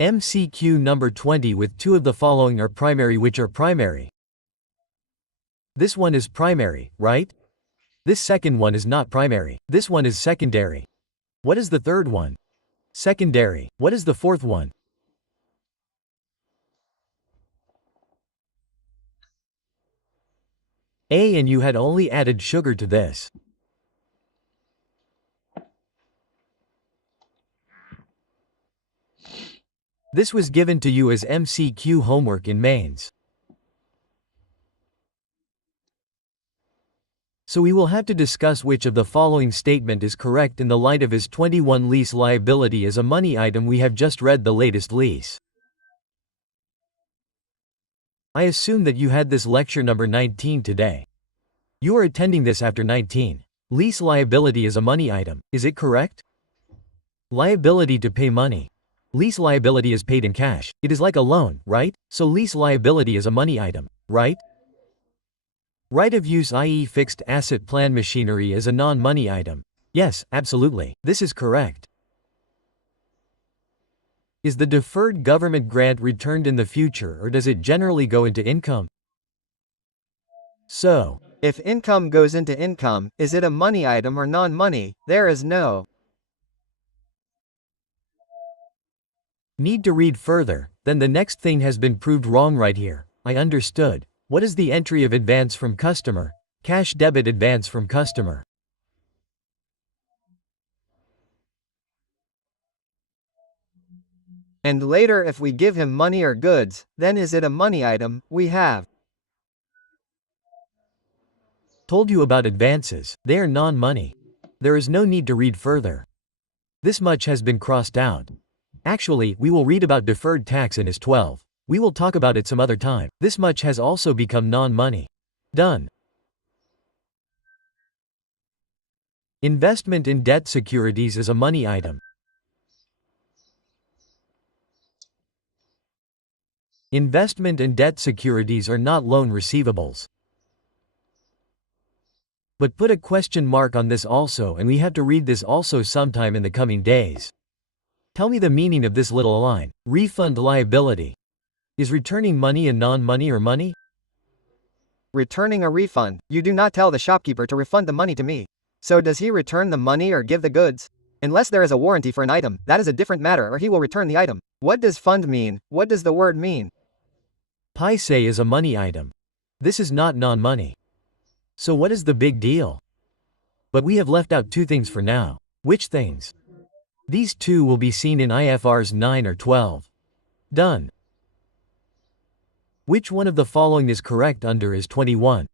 MCQ number 20 with two of the following are primary. Which are primary? This one is primary, right? This second one is not primary. This one is secondary. What is the third one? Secondary. What is the fourth one? A. And you had only added sugar to this. This was given to you as MCQ homework in mains. So we will have to discuss which of the following statement is correct in the light of his 21 lease liability as a money item. We have just read the latest lease. I assume that you had this lecture number 19 today. You are attending this after 19. Lease liability is a money item, is it correct? Liability to pay money. Lease liability is paid in cash. It is like a loan, right? So lease liability is a money item, right? Right of use, i.e. fixed asset plan machinery, is a non-money item. Yes, absolutely. This is correct. Is the deferred government grant returned in the future, or does it generally go into income? So, if income goes into income, is it a money item or non-money? There is no need to read further. Then the next thing has been proved wrong right here. I understood. What is the entry of advance from customer? Cash debit advance from customer. And later if we give him money or goods, then is it a money item? We have told you about advances. They are non-money. There is no need to read further. This much has been crossed out. Actually, we will read about deferred tax in IAS 12. We will talk about it some other time. This much has also become non-money. Done. Investment in debt securities is a money item. Investment in debt securities are not loan receivables. But put a question mark on this also, and we have to read this also sometime in the coming days. Tell me the meaning of this little line. Refund liability. Is returning money a non-money or money? returning a refund. You do not tell the shopkeeper to refund the money to me. So does he return the money or give the goods? Unless there is a warranty for an item, that is a different matter, or he will return the item. What does fund mean? What does the word mean? Paise is a money item. This is not non-money. So what is the big deal? But we have left out two things for now. Which things? These two will be seen in IFRs 9 or 12. Done. Which one of the following is correct under IAS 21?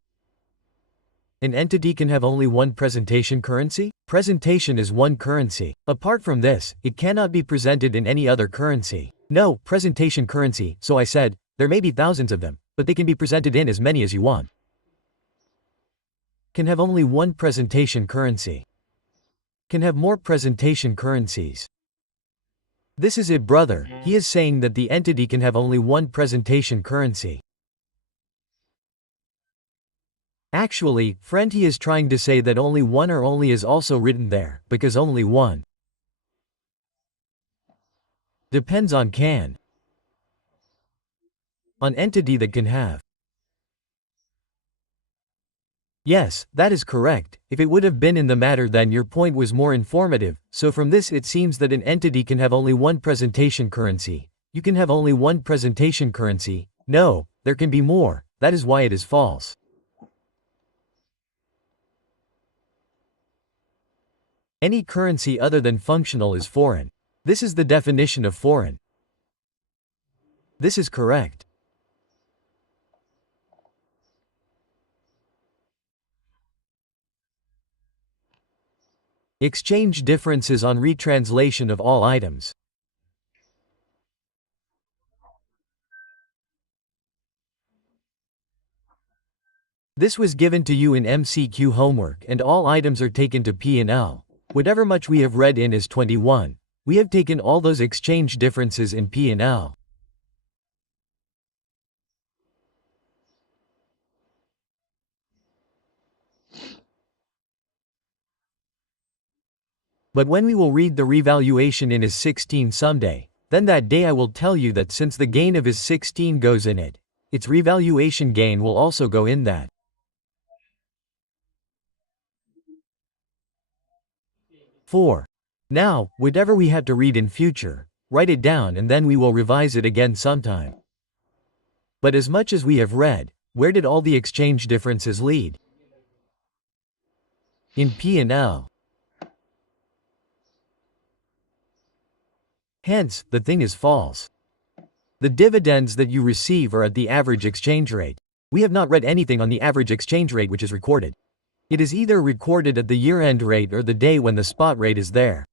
An entity can have only one presentation currency? Presentation is one currency. Apart from this, it cannot be presented in any other currency. No, presentation currency, so I said, there may be thousands of them, but they can be presented in as many as you want. Can have only one presentation currency. Can have more presentation currencies. This is it, brother. He is saying that the entity can have only one presentation currency. Actually, friend, he is trying to say that only one or only is also written there, because only one depends on can. On entity that can have. Yes, that is correct. If it would have been in the matter, then your point was more informative. So from this it seems that an entity can have only one presentation currency. You can have only one presentation currency. No, there can be more. That is why it is false. Any currency other than functional is foreign. This is the definition of foreign. This is correct. Exchange differences on retranslation of all items. This was given to you in MCQ homework, and all items are taken to P&L. Whatever much we have read in IAS 21, we have taken all those exchange differences in P&L. But when we will read the revaluation in IAS 16 someday, Then that day I will tell you that since the gain of his 16 goes in it, its revaluation gain will also go in that. Four. Now, whatever we have to read in future, write it down and then we will revise it again sometime. But as much as we have read, where did all the exchange differences lead? In P&L. Hence, the thing is false. The dividends that you receive are at the average exchange rate. We have not read anything on the average exchange rate which is recorded. It is either recorded at the year-end rate or the day when the spot rate is there.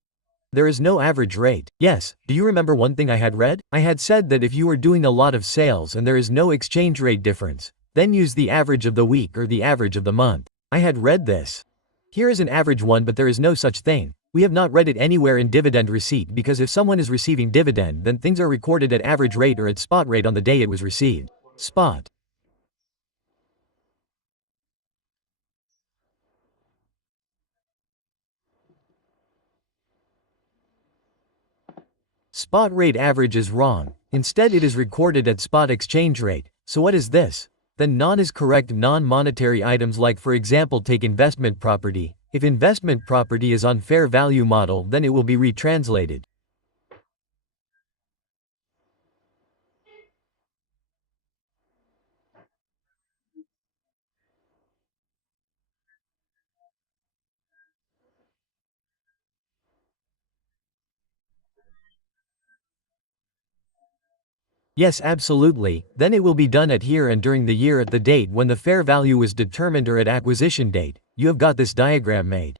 There is no average rate. Yes, do you remember one thing I had read? I had said that if you are doing a lot of sales and there is no exchange rate difference, then use the average of the week or the average of the month. I had read this. Here is an average one, but there is no such thing. We have not read it anywhere in dividend receipt because if someone is receiving dividend, then things are recorded at average rate or at spot rate on the day it was received. Spot. Spot rate average is wrong. Instead it is recorded at spot exchange rate. So what is this? Then non is correct. Non-monetary items like for example take investment property. If investment property is on fair value model then it will be retranslated. Yes, absolutely, then it will be done at here and during the year at the date when the fair value was determined or at acquisition date. You have got this diagram made.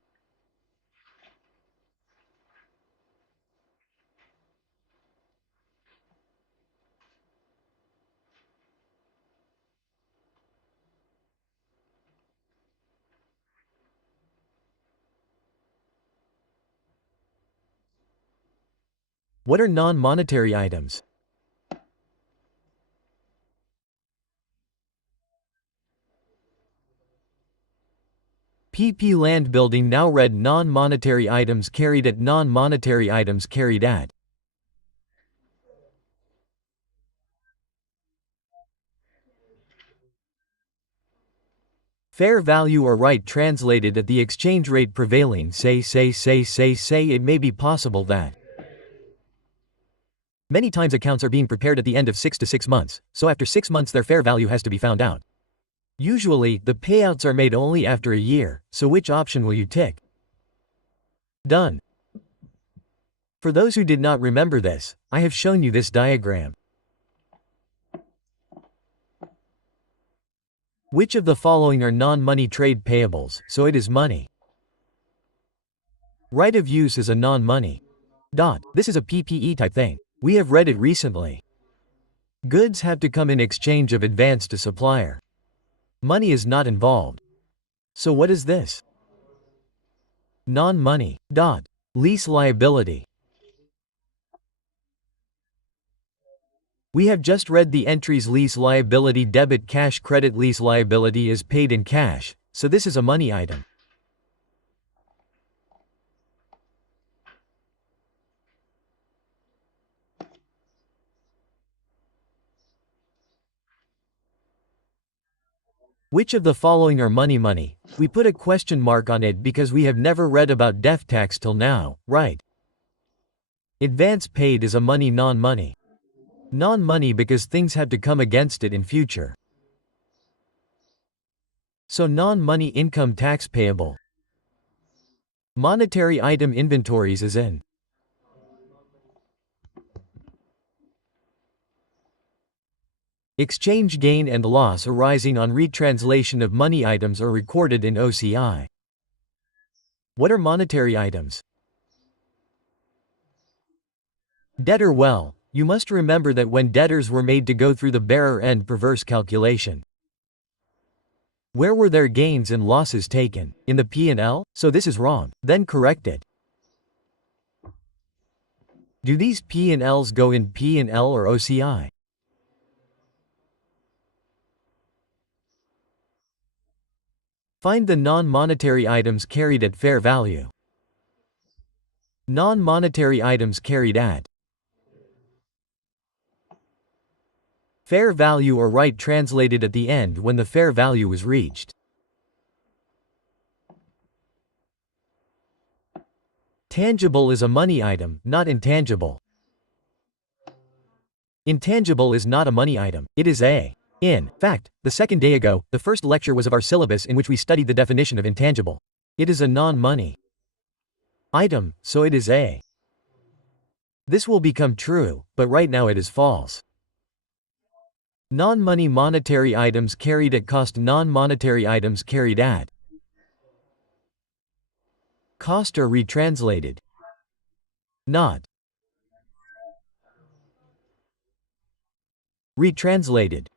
What are non-monetary items? PP land building. Now read non-monetary items carried at. Non-monetary items carried at. Fair value or right translated at the exchange rate prevailing. Say it may be possible that many times accounts are being prepared at the end of 6 to 6 months, so after 6 months their fair value has to be found out. Usually, the payouts are made only after a year, so which option will you tick? Done. For those who did not remember this, I have shown you this diagram. Which of the following are non-money trade payables? So it is money. Right of use is a non-money. This is a PPE type thing. We have read it recently. Goods have to come in exchange of advance to supplier. Money is not involved. So what is this? Non-money. Lease liability. We have just read the entries lease liability debit cash credit. Lease liability is paid in cash, so this is a money item. Which of the following are money? We put a question mark on it because we have never read about death tax till now, right? Advance paid is a money. Non-money. Non-money because things have to come against it in future. So non-money income tax payable. Monetary item inventories is in. Exchange gain and loss arising on retranslation of money items are recorded in OCI. What are monetary items? Debtor. Well, you must remember that when debtors were made to go through the bearer end perverse calculation, where were their gains and losses taken? In the P&L? So this is wrong. Then correct it. Do these P&Ls go in P&L or OCI? Find the non-monetary items carried at fair value. Non-monetary items carried at. Fair value or right translated at the end when the fair value is reached. Tangible is a money item, not intangible. Intangible is not a money item, it is a. In fact, the second day ago, the first lecture was of our syllabus in which we studied the definition of intangible. It is a non-money item, so it is a. This will become true, but right now it is false. Non-money monetary items carried at cost. Non-monetary items carried at cost are retranslated. Not retranslated.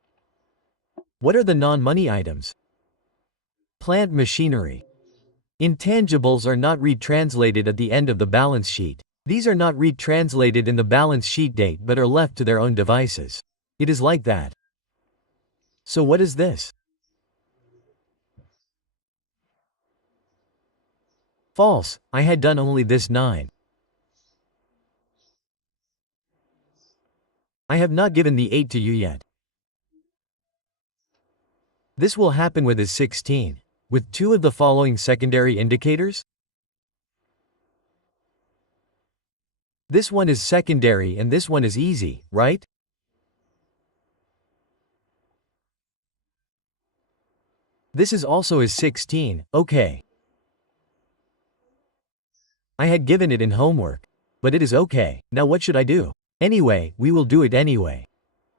What are the non-money items? Plant machinery. Intangibles are not retranslated at the end of the balance sheet. These are not retranslated in the balance sheet date but are left to their own devices. It is like that. So what is this? False, I had done only this 9. I have not given the 8 to you yet. This will happen with is 16. With 2 of the following secondary indicators? This one is secondary and this one is easy, right? This is also is 16, okay. I had given it in homework. But it is okay, now what should I do? Anyway, we will do it anyway.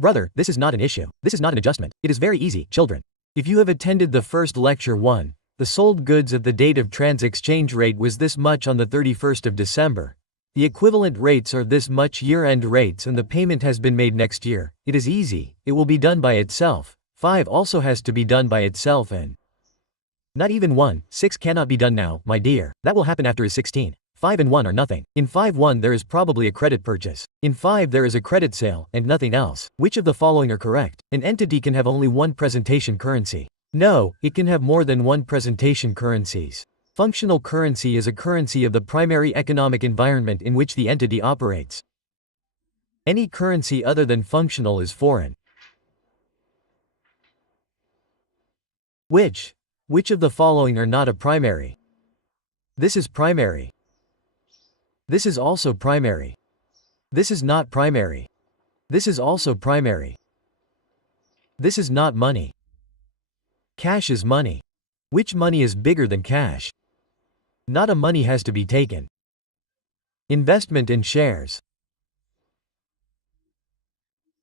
Brother, this is not an issue. This is not an adjustment. It is very easy, children. If you have attended the first lecture 1, the sold goods at the date of exchange rate was this much on the 31st of December. The equivalent rates are this much year-end rates and the payment has been made next year. It is easy, it will be done by itself. 5 also has to be done by itself and not even 1, 6 cannot be done now, my dear. That will happen after is 16. 5 and 1 are nothing. In 5-1 there is probably a credit purchase. In 5 there is a credit sale, and nothing else. Which of the following are correct? An entity can have only one presentation currency. No, it can have more than one presentation currencies. Functional currency is a currency of the primary economic environment in which the entity operates. Any currency other than functional is foreign. Which of the following are not a primary? This is primary. This is also primary. This is not primary. This is also primary. This is not money. Cash is money. Which money is bigger than cash? Not a money has to be taken. Investment in shares.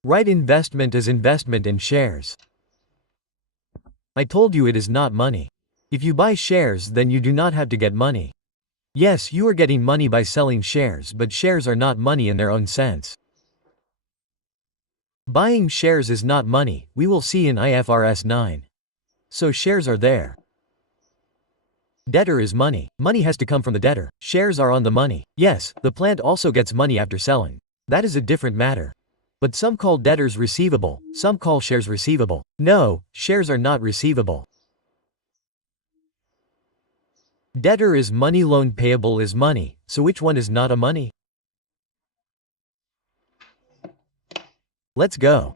Right, investment is investment in shares. I told you it is not money. If you buy shares then you do not have to get money. Yes, you are getting money by selling shares, but shares are not money in their own sense. Buying shares is not money, we will see in IFRS 9. So shares are there. Debtor is money. Money has to come from the debtor. Shares are on the money. Yes, the plant also gets money after selling. That is a different matter. But some call debtors receivable, some call shares receivable. No, shares are not receivable. Debtor is money, loan payable is money, so which one is not a money? Let's go.